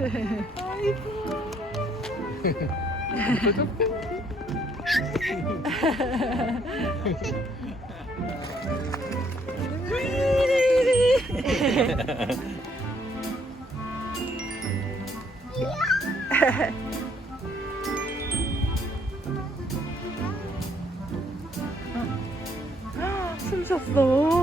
숨 쉬었어.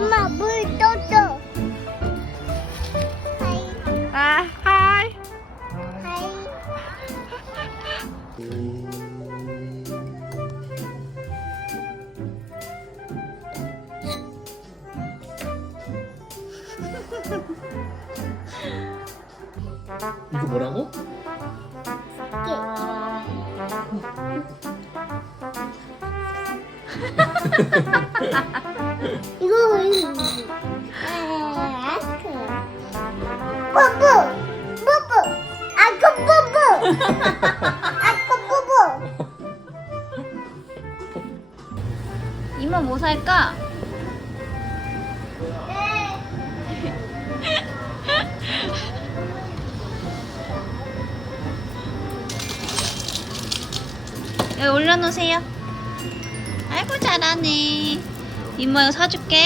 엄마, 물 떠줘. 하이, 아, 하이. 하이. 이거 뭐라고? 이 거 아크. 뽀뽀, 뽀뽀. 아크 뽀뽀. 아크 뽀뽀. 이모 뭐 살까? 여기 올려놓으세요. 아이고 잘하네. 이모 이거 사줄게.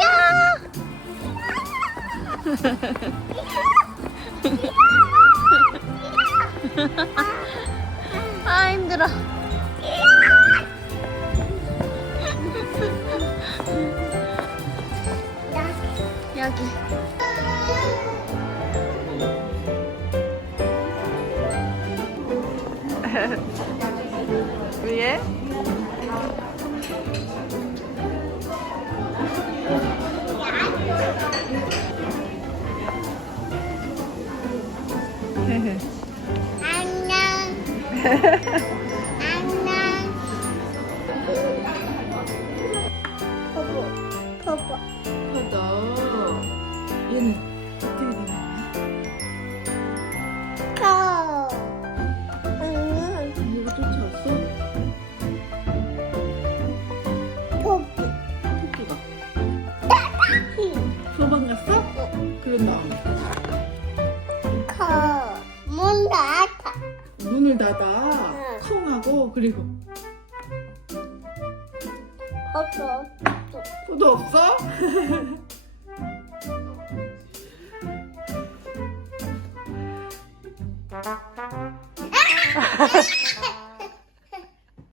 야! 아 힘들어. 여기. 안녕. 문을 닫아. 응. 콩 하고 그리고 없어. 포도 없어?